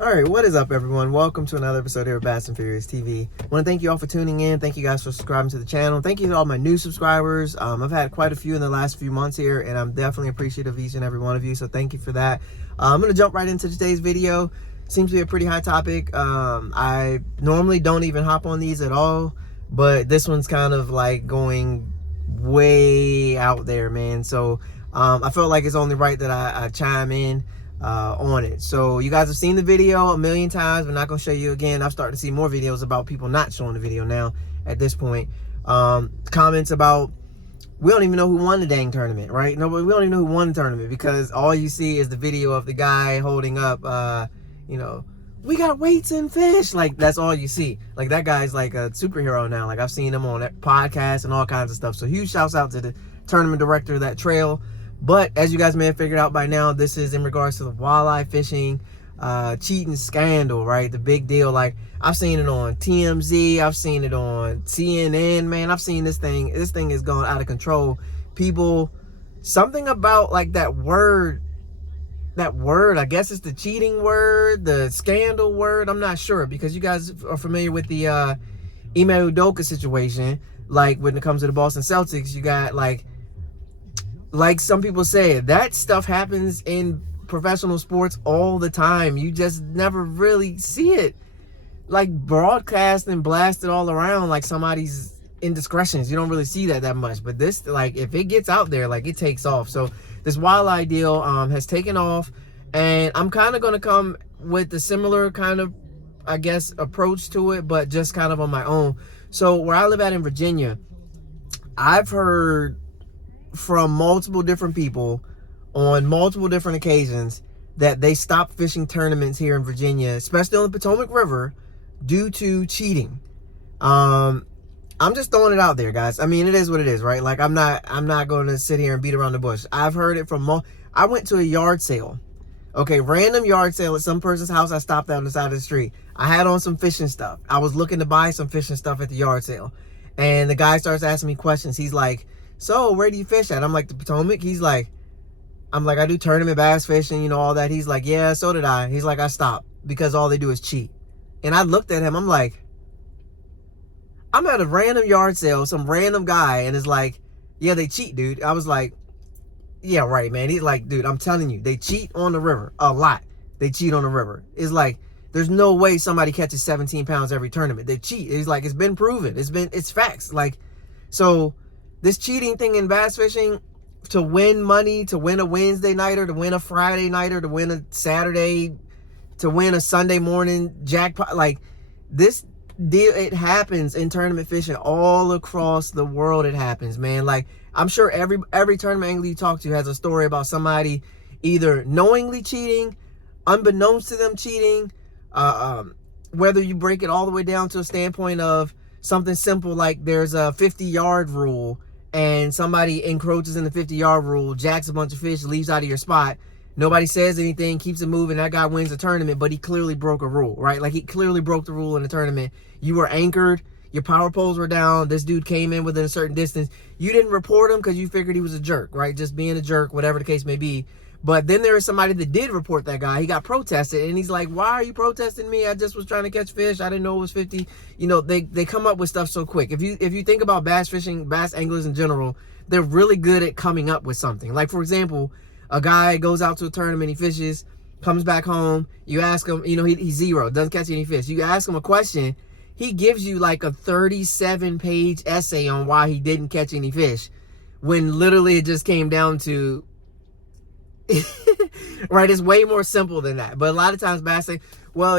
All right, what is up, everyone? Welcome to another episode here of Fast and Furious TV. I want to thank you all for tuning in. Thank you guys for subscribing to the channel. Thank you to all my new subscribers. I've had quite a few in the last few months here, and I'm definitely appreciative of each and every one of you, so thank you for that. I'm going to jump right into today's video. Seems to be a pretty hot topic. I normally don't even hop on these at all, but this one's kind of like going way out there, man. So I felt like it's only right that I chime in on it. So you guys have seen the video a million times. We're not gonna show you again. I've started to see more videos about people not showing the video now at this point. Comments about we don't even know who won the dang tournament, right? No, we don't even know who won the tournament because all you see is the video of the guy holding up we got weights and fish. Like, that's all you see. Like, that guy's like a superhero now. Like, I've seen him on podcasts and all kinds of stuff. So huge shouts out to the tournament director of that trail. But as you guys may have figured out by now, this is in regards to the walleye fishing cheating scandal, right? The big deal. Like, I've seen it on TMZ, I've seen it on CNN, man. I've seen this thing is going out of control. People, something about like that word, I guess it's the cheating word, the scandal word, I'm not sure, because you guys are familiar with the Ime Udoka situation. Like, when it comes to the Boston Celtics, you got like some people say, that stuff happens in professional sports all the time. You just never really see it like broadcast and blasted all around like somebody's indiscretions. You don't really see that much. But this, like, if it gets out there, like, it takes off. So this wildlife deal has taken off, and I'm kind of going to come with a similar kind of, I guess, approach to it, but just kind of on my own. So where I live at in Virginia, I've heard from multiple different people on multiple different occasions that they stopped fishing tournaments here in Virginia, especially on the Potomac River, due to cheating. I'm just throwing it out there, guys. I mean, it is what it is, right? Like, I'm not going to sit here and beat around the bush. I've heard it from I went to a yard sale. Okay, random yard sale at some person's house. I stopped out on the side of the street. I had on some fishing stuff. I was looking to buy some fishing stuff at the yard sale. And the guy starts asking me questions. He's like, so where do you fish at? I'm like, the Potomac. I'm like, I do tournament bass fishing, all that. He's like, yeah, so did I. He's like, I stopped because all they do is cheat. And I looked at him. I'm like, I'm at a random yard sale, some random guy, and it's like, yeah, they cheat, dude. I was like, yeah, right, man. He's like, dude, I'm telling you, they cheat on the river a lot. They cheat on the river. It's like, there's no way somebody catches 17 pounds every tournament. They cheat. It's like, it's been proven. It's facts. Like, so this cheating thing in bass fishing, to win money, to win a Wednesday nighter, to win a Friday nighter, to win a Saturday, to win a Sunday morning jackpot, like, this deal, it happens in tournament fishing all across the world. It happens, man. Like, I'm sure every tournament angler you talk to has a story about somebody either knowingly cheating, unbeknownst to them cheating, whether you break it all the way down to a standpoint of something simple like there's a 50-yard rule and somebody encroaches in the 50-yard rule, jacks a bunch of fish, leaves out of your spot. Nobody says anything, keeps it moving. That guy wins the tournament, but he clearly broke a rule, right? Like, he clearly broke the rule in the tournament. You were anchored. Your power poles were down. This dude came in within a certain distance. You didn't report him because you figured he was a jerk, right? Just being a jerk, whatever the case may be. But then there is somebody that did report that guy. He got protested, and he's like, why are you protesting me? I just was trying to catch fish. I didn't know it was 50. They come up with stuff so quick. If you think about bass fishing, bass anglers in general, they're really good at coming up with something. Like, for example, a guy goes out to a tournament, he fishes, comes back home, you ask him, he's zero, doesn't catch any fish. You ask him a question, he gives you like a 37-page essay on why he didn't catch any fish, when literally it just came down to right, it's way more simple than that. But a lot of times bass say, well,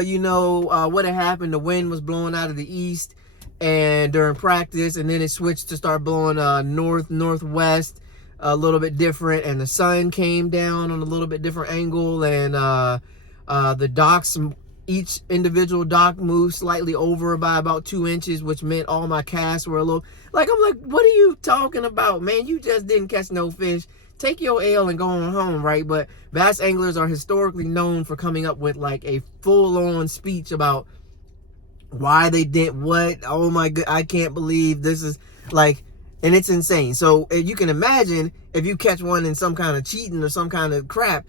what had happened, the wind was blowing out of the east and during practice, and then it switched to start blowing northwest, a little bit different, and the sun came down on a little bit different angle, and the docks, each individual dock moved slightly over by about 2 inches, which meant all my casts were a little, like, I'm like, what are you talking about, man? You just didn't catch no fish. Take your L and go on home, right? But bass anglers are historically known for coming up with like a full-on speech about why they did what. Oh my god, I can't believe this is like, and it's insane. So you can imagine if you catch one in some kind of cheating or some kind of crap,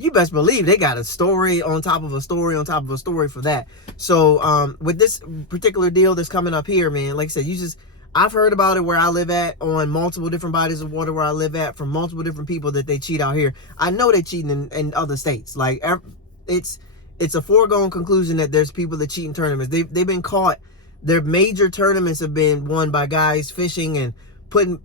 you best believe they got a story on top of a story on top of a story for that. So with this particular deal that's coming up here, man, like I said, I've heard about it where I live at, on multiple different bodies of water where I live at, from multiple different people that they cheat out here. I know they cheating in other states. Like, it's a foregone conclusion that there's people that cheat in tournaments. They've been caught. Their major tournaments have been won by guys fishing and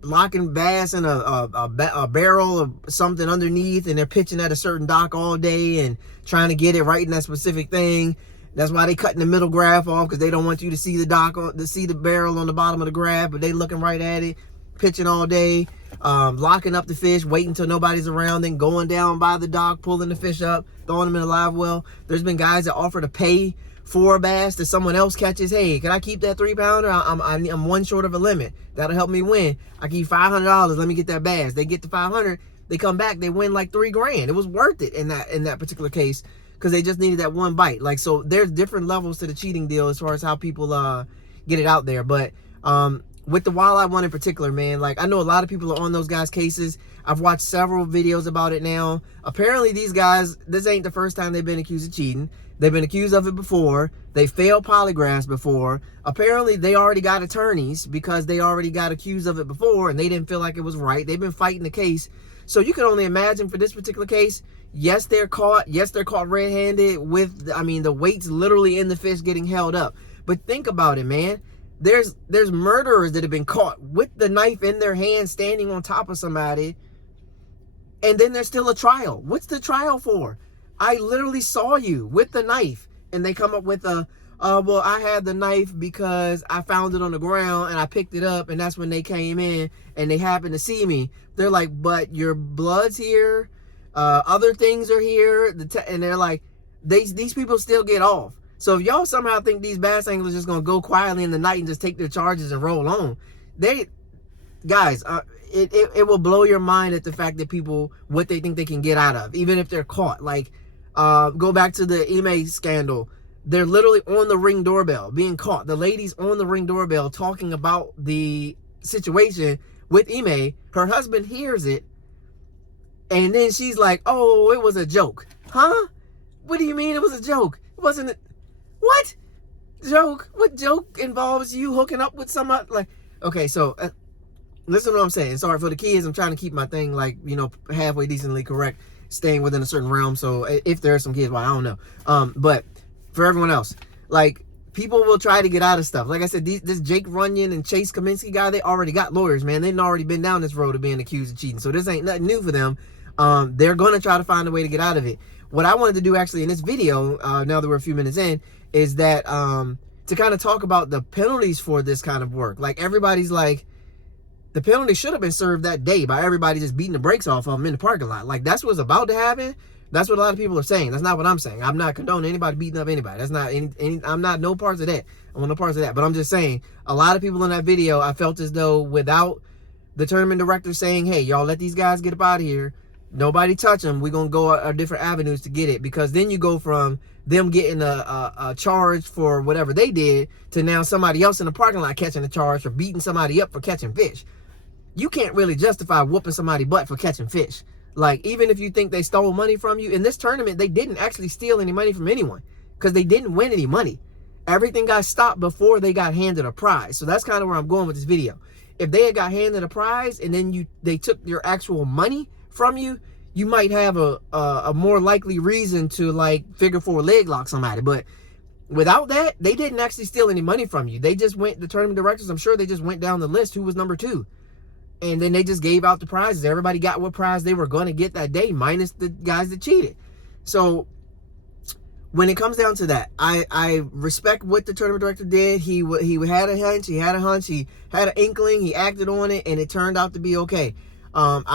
locking bass in a barrel of something underneath, and they're pitching at a certain dock all day and trying to get it right in that specific thing. That's why they cutting the middle graph off, because they don't want you to see the dock, to see the barrel on the bottom of the graph, but they looking right at it, pitching all day, locking up the fish, waiting until nobody's around, then going down by the dock, pulling the fish up, throwing them in a live well. There's been guys that offer to pay for a bass that someone else catches. Hey, can I keep that 3-pounder? I'm one short of a limit. That'll help me win. I keep $500. Let me get that bass. They get the 500. They come back. They win like $3 grand. It was worth it in that particular case, because they just needed that one bite. Like, so there's different levels to the cheating deal as far as how people get it out there. But with the walleye one in particular, man, like, I know a lot of people are on those guys' cases. I've watched several videos about it now. Apparently these guys, this ain't the first time they've been accused of cheating. They've been accused of it before. They failed polygraphs before. Apparently they already got attorneys because they already got accused of it before and they didn't feel like it was right. They've been fighting the case. So you can only imagine for this particular case, yes, they're caught. Yes, they're caught red-handed with, I mean, the weights literally in the fish getting held up. But think about it, man. There's murderers that have been caught with the knife in their hand standing on top of somebody, and then there's still a trial. What's the trial for? I literally saw you with the knife, and they come up with well, I had the knife because I found it on the ground and I picked it up, and that's when they came in and they happened to see me. They're like, but your blood's here, other things are here, and they're like, these people still get off. So if y'all somehow think these bass anglers just gonna go quietly in the night and just take their charges and roll on, guys, it will blow your mind at the fact that people, what they think they can get out of, even if they're caught. Like, go back to the Ime scandal. They're literally on the Ring doorbell being caught. The lady's on the Ring doorbell talking about the situation with Ime. Her husband hears it, and then she's like, oh, it was a joke. Huh? What do you mean it was a joke? It wasn't it? What? Joke? What joke involves you hooking up with somebody? Like, okay, so listen to what I'm saying. Sorry for the kids. I'm trying to keep my thing, like, you know, halfway decently correct, staying within a certain realm. So if there are some kids, well, I don't know. But for everyone else, like, people will try to get out of stuff. Like I said, this Jake Runyon and Chase Kaminsky guy, they already got lawyers, man. They've already been down this road of being accused of cheating. So this ain't nothing new for them. They're going to try to find a way to get out of it. What I wanted to do actually in this video, now that we're a few minutes in, is that to kind of talk about the penalties for this kind of work. Like, everybody's like, the penalty should have been served that day by everybody just beating the brakes off of them in the parking lot. Like, that's what's about to happen. That's what a lot of people are saying. That's not what I'm saying. I'm not condoning anybody beating up anybody. That's not I'm not no parts of that. I want no parts of that. But I'm just saying, a lot of people in that video, I felt as though without the tournament director saying, hey, y'all let these guys get up out of here, nobody touch them, we're going to go different avenues to get it. Because then you go from them getting a charge for whatever they did to now somebody else in the parking lot catching a charge for beating somebody up for catching fish. You can't really justify whooping somebody's butt for catching fish. Like, even if you think they stole money from you, in this tournament, they didn't actually steal any money from anyone because they didn't win any money. Everything got stopped before they got handed a prize. So that's kind of where I'm going with this video. If they had got handed a prize and then they took your actual money from you, you might have a more likely reason to, like, figure 4 leg lock somebody. But without that, they didn't actually steal any money from you. They just went, the tournament directors, I'm sure they just went down the list who was number 2. And then they just gave out the prizes. Everybody got what prize they were going to get that day, minus the guys that cheated. So when it comes down to that, I respect what the tournament director did. He had a hunch. He had an inkling. He acted on it, and it turned out to be okay. That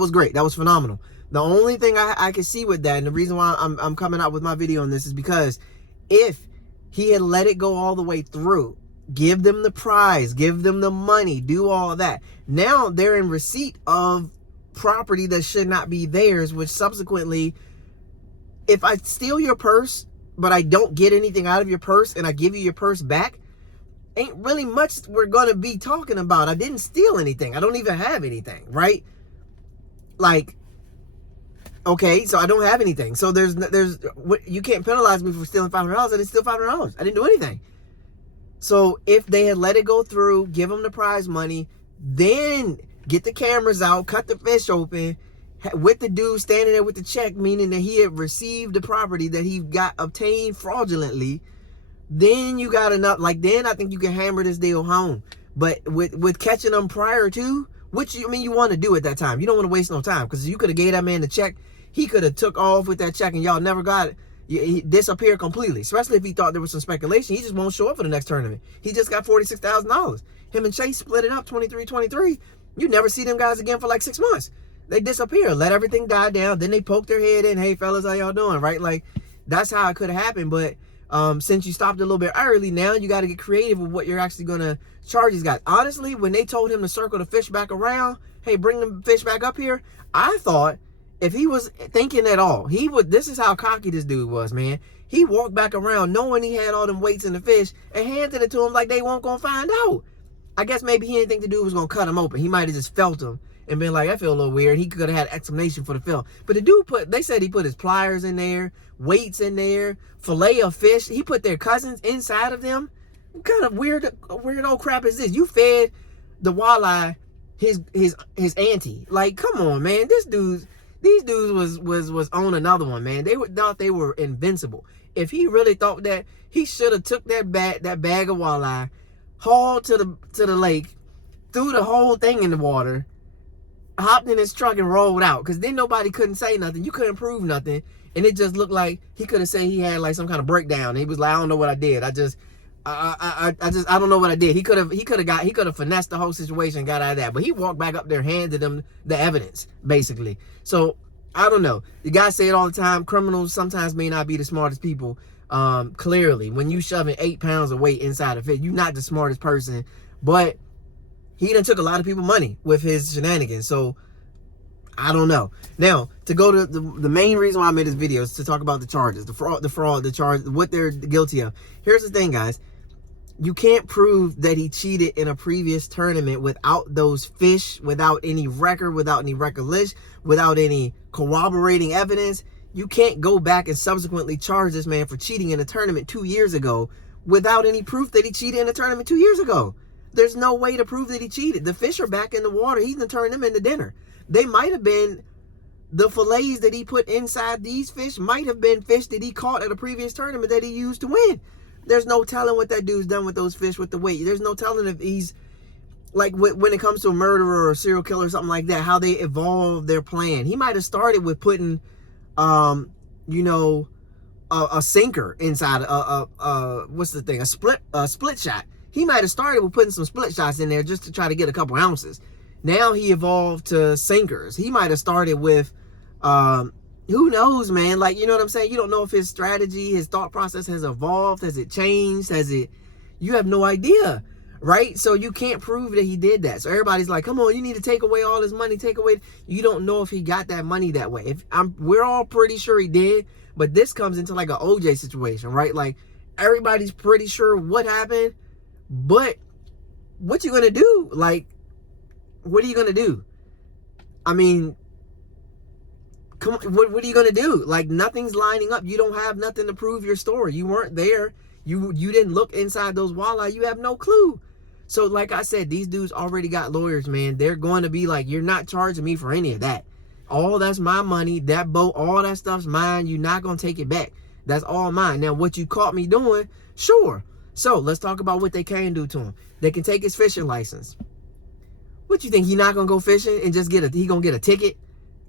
was great. That was phenomenal. The only thing I can see with that, and the reason why I'm coming out with my video on this, is because if he had let it go all the way through, give them the prize, give them the money, do all of that, now they're in receipt of property that should not be theirs, which subsequently, if I steal your purse but I don't get anything out of your purse and I give you your purse back, ain't really much we're gonna be talking about. I didn't steal anything. I don't even have anything, right? Like, Okay, so I don't have anything. So you can't penalize me for stealing $500. I didn't steal $500. I didn't do anything. So if they had let it go through, give him the prize money, then get the cameras out, cut the fish open, with the dude standing there with the check, meaning that he had received the property that he got obtained fraudulently, then you got enough. Like, then I think you can hammer this deal home. But with catching them prior to, which you want to do at that time. You don't want to waste no time, because you could have gave that man the check. He could have took off with that check and y'all never got it. He disappeared completely, especially if he thought there was some speculation. He just won't show up for the next tournament. He just got $46,000. Him and Chase split it up 23-23. You never see them guys again for like 6 months. They disappear, let everything die down. Then they poke their head in. Hey, fellas, how y'all doing? Right? Like, that's how it could have happened. But since you stopped a little bit early, now you got to get creative with what you're actually going to charge these guys. Honestly, when they told him to circle the fish back around, hey, bring the fish back up here, I thought, if he was thinking at all, he would. This is how cocky this dude was, man. He walked back around knowing he had all them weights in the fish and handed it to him like they weren't going to find out. I guess maybe he didn't think the dude was going to cut him open. He might have just felt him and been like, I feel a little weird. He could have had explanation for the film. But the dude they said he put his pliers in there, weights in there, fillet of fish. He put their cousins inside of them. What kind of weird old crap is this? You fed the walleye his auntie. Like, come on, man. These dudes was on another one, man. They thought they were invincible. If he really thought that, he should have took that bag of walleye, hauled to the lake, threw the whole thing in the water, hopped in his truck and rolled out. Because then nobody couldn't say nothing. You couldn't prove nothing. And it just looked like he could have said he had like some kind of breakdown. He was like, I don't know what I did. I don't know what I did. He could have finessed the whole situation and got out of that. But he walked back up there, handed them the evidence, basically. So I don't know. The guys say it all the time. Criminals sometimes may not be the smartest people. Clearly, when you shoving 8 pounds of weight inside a fish, you're not the smartest person. But he done took a lot of people money with his shenanigans. So I don't know. Now, to go to the main reason why I made this video is to talk about the charges, the fraud, the charge, what they're guilty of. Here's the thing, guys. You can't prove that he cheated in a previous tournament without those fish, without any record, without any recollection, without any corroborating evidence. You can't go back and subsequently charge this man for cheating in a tournament 2 years ago without any proof that he cheated in a tournament 2 years ago. There's no way to prove that he cheated. The fish are back in the water. He's gonna turn them into dinner. They might have been, the fillets that he put inside these fish might have been fish that he caught at a previous tournament that he used to win. There's no telling what that dude's done with those fish with the weight. There's no telling if he's, like, when it comes to a murderer or a serial killer or something like that, how they evolve their plan. He might have started with putting, a sinker inside, what's the thing, a split shot. He might have started with putting some split shots in there just to try to get a couple ounces. Now he evolved to sinkers. He might have started with, who knows, man? Like, you know what I'm saying? You don't know if his strategy, his thought process has evolved. Has it changed? You have no idea, right? So you can't prove that he did that. So everybody's like, come on, you need to take away all his money, You don't know if he got that money that way. We're all pretty sure he did, but this comes into like an OJ situation, right? Like, everybody's pretty sure what happened, but what you gonna do? Like, what are you gonna do? I mean, come on, what are you gonna do? Like, nothing's lining up. You don't have nothing to prove your story. You weren't there. You didn't look inside those walleye. You have no clue. So, like I said, these dudes already got lawyers, man. They're going to be like, you're not charging me for any of that. All that's my money. That boat, all that stuff's mine. You're not gonna take it back. That's all mine. Now, what you caught me doing, sure. So let's talk about what they can do to him. They can take his fishing license. What you think, he not gonna go fishing and just he gonna get a ticket,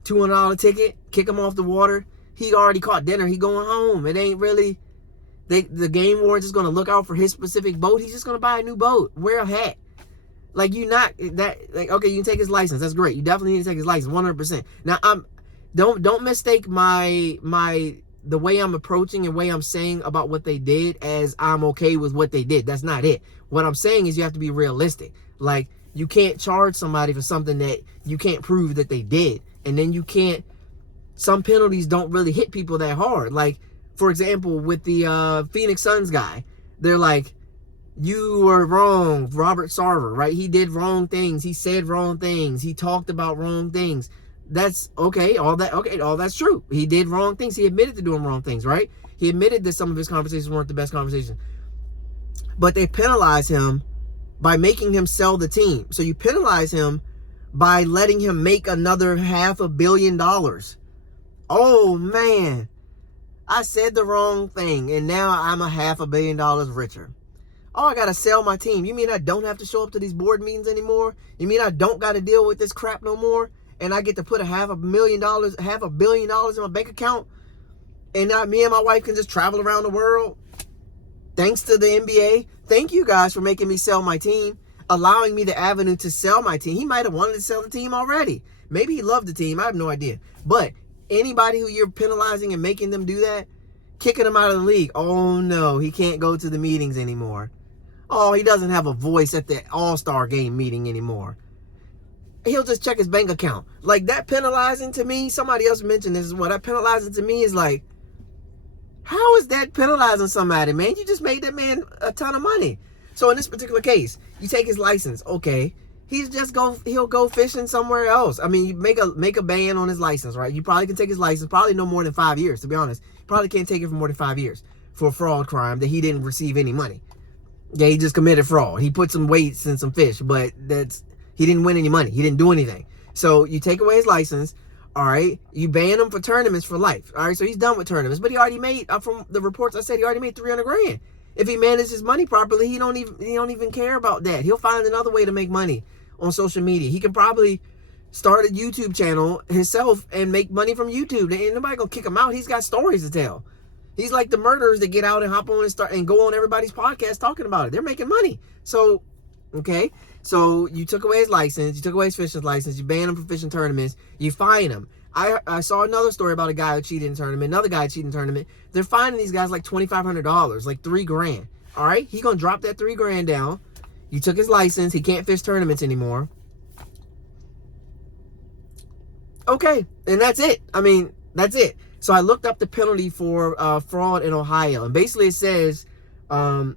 $200 ticket, kick him off the water? He already caught dinner. He going home. It ain't really, the game warden's just gonna look out for his specific boat. He's just gonna buy a new boat, wear a hat. Like, you not that, like, okay, you can take his license. That's great. You definitely need to take his license, 100%. Now, don't mistake the way I'm approaching and way I'm saying about what they did as I'm okay with what they did. That's not it. What I'm saying is you have to be realistic. Like, you can't charge somebody for something that you can't prove that they did. And then you can't, some penalties don't really hit people that hard. Like, for example, with the Phoenix Suns guy, they're like, you were wrong, Robert Sarver, right? He did wrong things. He said wrong things. He talked about wrong things. that's okay. All that's true. He did wrong things. He admitted to doing wrong things, right? He admitted that some of his conversations weren't the best conversations. But they penalize him by making him sell the team. So you penalize him by letting him make another $500 million. Oh man, I said the wrong thing, and now I'm $500 million richer. Oh, I gotta sell my team. You mean I don't have to show up to these board meetings anymore? You mean I don't gotta deal with this crap no more? And I get to put $500 million in my bank account, and now me and my wife can just travel around the world? Thanks to the NBA. Thank you guys for making me sell my team, allowing me the avenue to sell my team. He might have wanted to sell the team already. Maybe he loved the team. I have no idea. But anybody who you're penalizing and making them do that, kicking them out of the league. Oh no, he can't go to the meetings anymore. Oh, he doesn't have a voice at the All-Star game meeting anymore. He'll just check his bank account. Like, that penalizing to me, somebody else mentioned this as well. That penalizing to me is like, how is that penalizing somebody, man? You just made that man a ton of money. So in this particular case, you take his license. Okay, he'll go fishing somewhere else. I mean, you make a ban on his license, right? You probably can take his license, probably no more than 5 years, to be honest. You probably can't take it for more than 5 years for a fraud crime that he didn't receive any money. Yeah, he just committed fraud. He put some weights in some fish, but he didn't win any money. He didn't do anything. So you take away his license, all right? You ban him for tournaments for life, all right? So he's done with tournaments, but he already made, from the reports I said, he already made 300 grand. If he manages his money properly, he don't even care about that. He'll find another way to make money on social media. He can probably start a YouTube channel himself and make money from YouTube. Ain't nobody gonna kick him out. He's got stories to tell. He's like the murderers that get out and hop on and start and go on everybody's podcast talking about it. They're making money. So, okay. So you took away his license. You took away his fishing license. You banned him from fishing tournaments. You fine him. I saw another story about a guy who cheated in a tournament. Another guy cheated in a tournament. They're fining these guys like $2,500, like $3 grand. All right. He gonna drop that $3 grand down. You took his license. He can't fish tournaments anymore. Okay. And that's it. I mean, that's it. So I looked up the penalty for fraud in Ohio, and basically it says in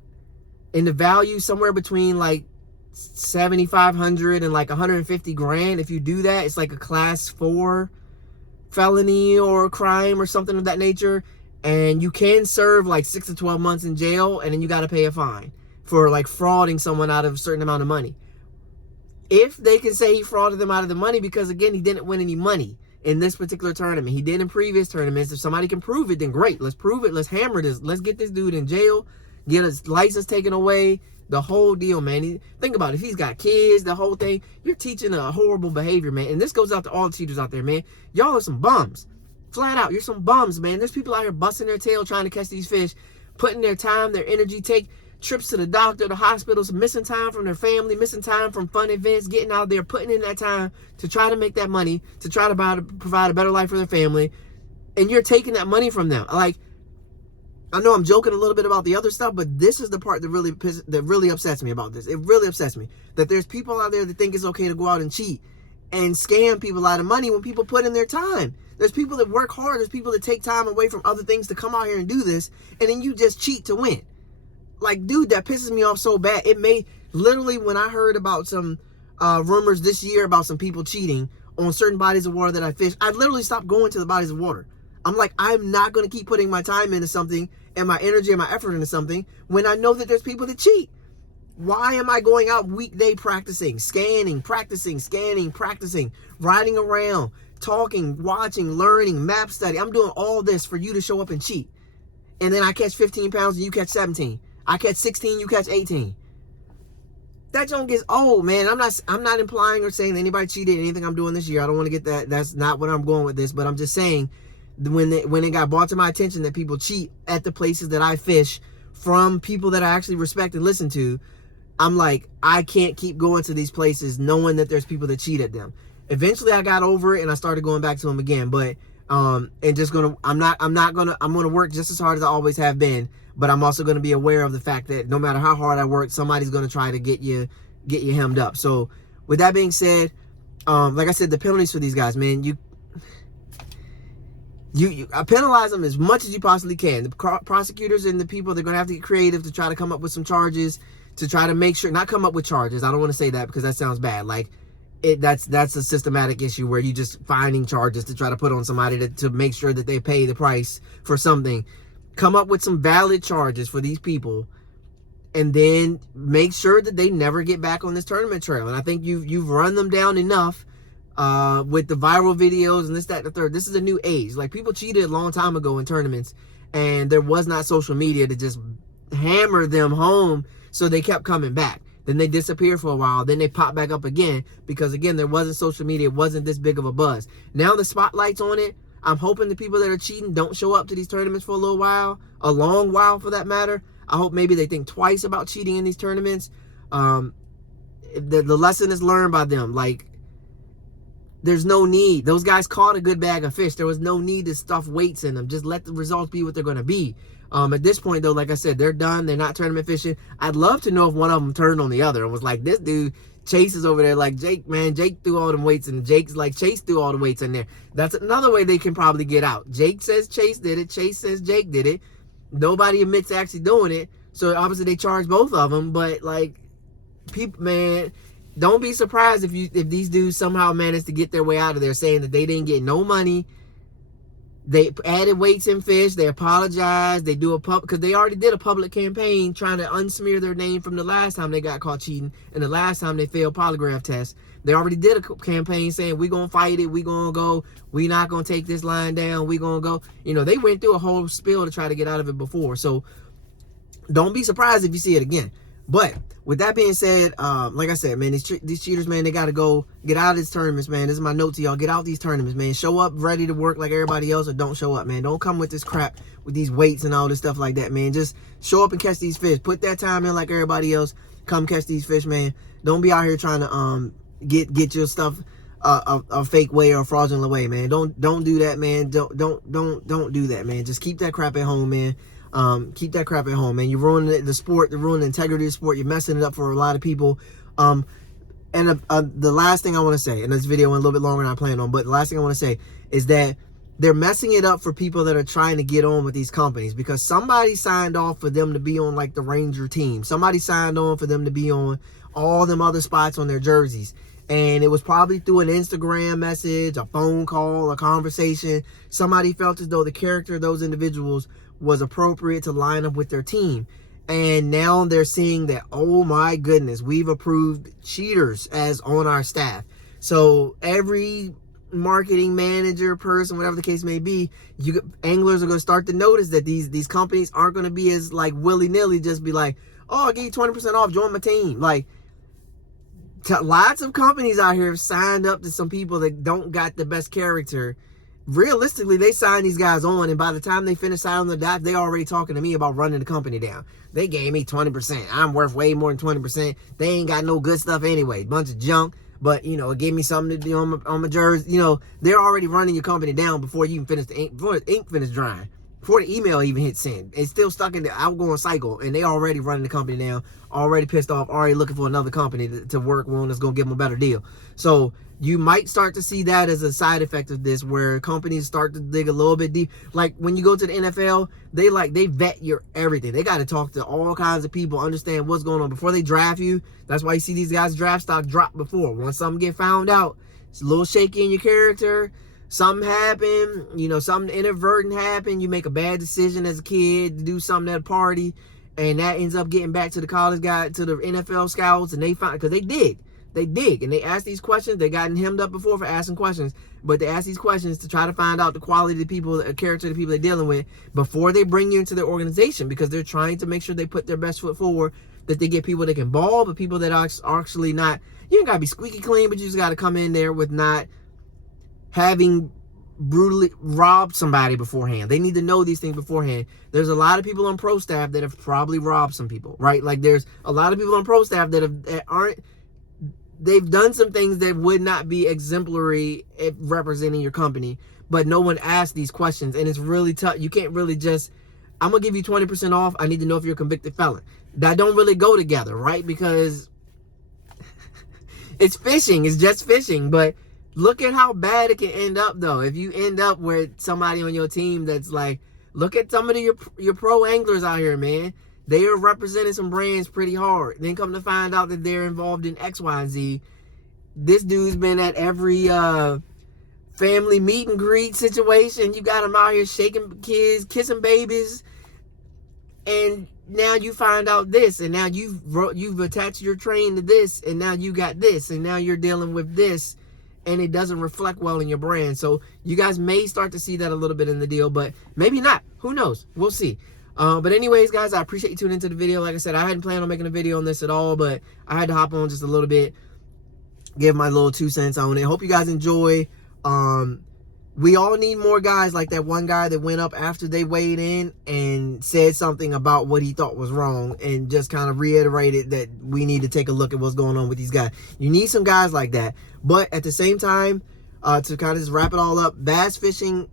the value somewhere between like 7,500 and like 150 grand. If you do that, it's like a class 4 felony or crime or something of that nature, and you can serve like 6 to 12 months in jail, and then you got to pay a fine for like frauding someone out of a certain amount of money. If they can say he frauded them out of the money, because again, he didn't win any money in this particular tournament. He did in previous tournaments. If somebody can prove it, then great. Let's prove it. Let's hammer this. Let's get this dude in jail, get his license taken away, the whole deal, man. Think about it. If he's got kids, the whole thing, you're teaching a horrible behavior, man. And this goes out to all the teachers out there, man. Y'all are some bums. Flat out, you're some bums, man. There's people out here busting their tail trying to catch these fish, putting their time, their energy, take trips to the doctor, the hospitals, missing time from their family, missing time from fun events, getting out there, putting in that time to try to make that money, to try to provide a better life for their family, and you're taking that money from them. Like, I know I'm joking a little bit about the other stuff, but this is the part that really upsets me about this. It really upsets me that there's people out there that think it's okay to go out and cheat and scam people out of money when people put in their time. There's people that work hard. There's people that take time away from other things to come out here and do this, and then you just cheat to win. Like, dude, that pisses me off so bad. It may literally, when I heard about some rumors this year about some people cheating on certain bodies of water that I fish, I literally stopped going to the bodies of water. I'm like, I'm not going to keep putting my time into something and my energy and my effort into something when I know that there's people that cheat. Why am I going out weekday practicing, scanning, riding around, talking, watching, learning, map study? I'm doing all this for you to show up and cheat. And then I catch 15 pounds and you catch 17. I catch 16, you catch 18. That joint gets old, man. I'm not implying or saying that anybody cheated anything I'm doing this year. I don't want to get that. That's not what I'm going with this. But I'm just saying, when it got brought to my attention that people cheat at the places that I fish from people that I actually respect and listen to, I'm like, I can't keep going to these places knowing that there's people that cheat at them. Eventually I got over it and I started going back to them again. But I'm gonna work just as hard as I always have been. But I'm also going to be aware of the fact that no matter how hard I work, somebody's going to try to get you hemmed up. So with that being said, like I said, the penalties for these guys, man, you penalize them as much as you possibly can. The prosecutors and the people, they're going to have to get creative to try to come up with some charges, to try to make sure, not come up with charges. I don't want to say that because that sounds bad. Like, that's a systematic issue where you just finding charges to try to put on somebody to make sure that they pay the price for something. Come up with some valid charges for these people, and then make sure that they never get back on this tournament trail. And I think you've run them down enough with the viral videos and this, that, and the third. This is a new age. Like, people cheated a long time ago in tournaments, and there was not social media to just hammer them home, so they kept coming back. Then they disappeared for a while. Then they popped back up again because, again, there wasn't social media. It wasn't this big of a buzz. Now the spotlight's on it. I'm hoping the people that are cheating don't show up to these tournaments for a little while, a long while for that matter. I hope maybe they think twice about cheating in these tournaments. The lesson is learned by them. Like, there's no need. Those guys caught a good bag of fish. There was no need to stuff weights in them. Just let the results be what they're going to be. At this point, though, like I said, they're done. They're not tournament fishing. I'd love to know if one of them turned on the other and was like, this dude, Chase is over there like, Jake, man, Jake threw all them weights, and Jake's like, Chase threw all the weights in there. That's another way they can probably get out. Jake says Chase did it. Chase says Jake did it. Nobody admits to actually doing it. So obviously they charge both of them. But, like, people, man, don't be surprised if these dudes somehow manage to get their way out of there saying that they didn't get no money. They added weights and fish. They apologized. They do because they already did a public campaign trying to unsmear their name from the last time they got caught cheating and the last time they failed polygraph tests. They already did a campaign saying, we're going to fight it. We're going to go. We're not going to take this line down. We're going to go. You know, they went through a whole spiel to try to get out of it before. So don't be surprised if you see it again. But with that being said, like I said, man, these cheaters, man, they got to go get out of these tournaments, man. This is my note to y'all. Get out these tournaments, man. Show up ready to work like everybody else, or don't show up, man. Don't come with this crap with these weights and all this stuff like that, man. Just show up and catch these fish. Put that time in like everybody else. Come catch these fish, man. Don't be out here trying to get your stuff a fake way or a fraudulent way, man. Don't do that, man. Don't do that, man. Just keep that crap at home, man. Keep that crap at home, man. You're ruining the sport. You're ruining the integrity of the sport. You're messing it up for a lot of people. And the last thing I want to say, and this video went a little bit longer than I planned on, but the last thing I want to say is that they're messing it up for people that are trying to get on with these companies, because somebody signed off for them to be on like the Ranger team. Somebody signed on for them to be on all them other spots on their jerseys. And it was probably through an Instagram message, a phone call, a conversation. Somebody felt as though the character of those individuals was appropriate to line up with their team. And now they're seeing that, oh my goodness, we've approved cheaters as on our staff. So every marketing manager, person, whatever the case may be, anglers are going to start to notice that these companies aren't going to be as like willy-nilly just be like, oh, I'll give you 20% off, join my team. Like, lots of companies out here have signed up to some people that don't got the best character. Realistically, they sign these guys on, and by the time they finish signing the dots, they already talking to me about running the company down. They gave me 20%. I'm worth way more than 20%. They ain't got no good stuff anyway. Bunch of junk. But, you know, it gave me something to do on my jersey. You know, they're already running your company down before you even finish the ink, before the ink finished drying. Before the email even hit send. It's still stuck in the outgoing cycle, and they already running the company down, already pissed off, already looking for another company to work with that's going to give them a better deal. So you might start to see that as a side effect of this, where companies start to dig a little bit deep. Like when you go to the NFL, they vet your everything. They got to talk to all kinds of people, understand what's going on before they draft you. That's why you see these guys' draft stock drop before. Once something get found out, it's a little shaky in your character. Something happened, you know, something inadvertent happened. You make a bad decision as a kid to do something at a party, and that ends up getting back to the college guy, to the NFL scouts, and they find, because they dig, and they ask these questions. They gotten hemmed up before for asking questions, but they ask these questions to try to find out the quality of the people, the character of the people they're dealing with before they bring you into their organization, because they're trying to make sure they put their best foot forward, that they get people that can ball, but people that are actually not, you ain't got to be squeaky clean, but you just got to come in there with not having brutally robbed somebody beforehand. They need to know these things beforehand. There's a lot of people on pro staff that have probably robbed some people, right? Like there's a lot of people on pro staff they've done some things that would not be exemplary if representing your company, but no one asked these questions, and it's really tough. You can't really just, I'm gonna give you 20% off. I need to know if you're a convicted felon. That don't really go together, right? Because it's fishing. It's just fishing, but look at how bad it can end up, though. If you end up with somebody on your team that's like, look at some of your pro anglers out here, man. They are representing some brands pretty hard. Then come to find out that they're involved in X, Y, and Z. This dude's been at every family meet and greet situation. You got him out here shaking kids, kissing babies, and now you find out this, and now you've attached your train to this, and now you got this, and now you're dealing with this, and it doesn't reflect well in your brand. So you guys may start to see that a little bit in the deal, but maybe not. Who knows? We'll see. But anyways, guys, I appreciate you tuning into the video. Like I said, I hadn't planned on making a video on this at all, but I had to hop on just a little bit, give my little 2 cents on it. Hope you guys enjoy. We all need more guys like that one guy that went up after they weighed in and said something about what he thought was wrong and just kind of reiterated that we need to take a look at what's going on with these guys. You need some guys like that. But at the same time, to kind of just wrap it all up, bass fishing,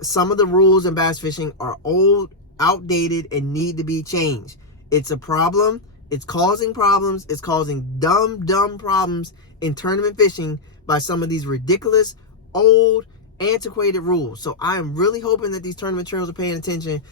some of the rules in bass fishing are old, outdated, and need to be changed. It's a problem. It's causing problems. It's causing dumb problems in tournament fishing by some of these ridiculous, old, antiquated rules. So I am really hoping that these tournament trails are paying attention.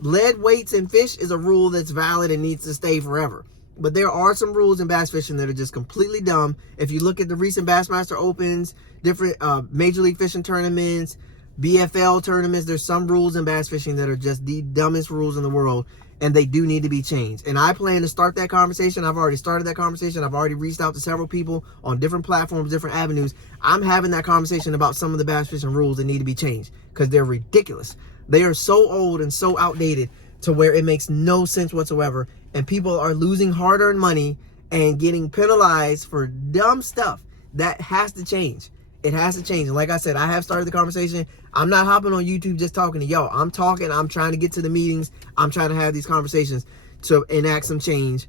Lead weights in fish is a rule that's valid and needs to stay forever. But there are some rules in bass fishing that are just completely dumb. If you look at the recent Bassmaster Opens, different Major League Fishing tournaments, BFL tournaments, there's some rules in bass fishing that are just the dumbest rules in the world, and they do need to be changed. And I plan to start that conversation. I've already started that conversation. I've already reached out to several people on different platforms, different avenues. I'm having that conversation about some of the bass fishing rules that need to be changed because they're ridiculous. They are so old and so outdated to where it makes no sense whatsoever. And people are losing hard-earned money and getting penalized for dumb stuff. That has to change. It has to change. And like I said, I have started the conversation. I'm not hopping on YouTube just talking to y'all. I'm talking. I'm trying to get to the meetings. I'm trying to have these conversations to enact some change,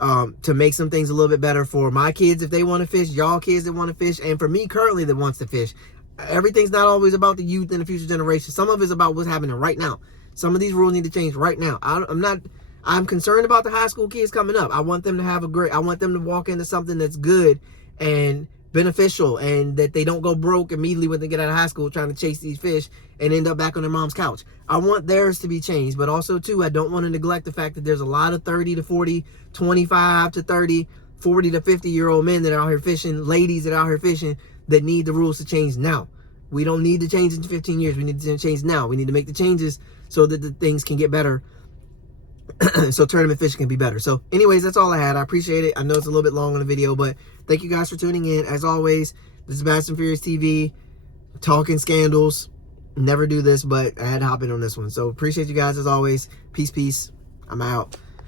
to make some things a little bit better for my kids if they want to fish, y'all kids that want to fish, and for me currently that wants to fish. Everything's not always about the youth and the future generation. Some of it's about what's happening right now. Some of these rules need to change right now. I'm concerned about the high school kids coming up. I want them to have I want them to walk into something that's good and beneficial, and that they don't go broke immediately when they get out of high school trying to chase these fish and end up back on their mom's couch. I want theirs to be changed, but also too, I don't want to neglect the fact that there's a lot of 30 to 40, 25 to 30, 40 to 50-year-old men that are out here fishing, ladies that are out here fishing, that need the rules to change now. We don't need to change in 15 years. We need to change now. We need to make the changes so that the things can get better. So tournament fishing can be better. So anyways, that's all I had. I appreciate it. I know it's a little bit long on the video, but thank you guys for tuning in. As always, this is Fast and Furious TV, talking scandals. Never do this, but I had to hop in on this one. So appreciate you guys as always. Peace. I'm out.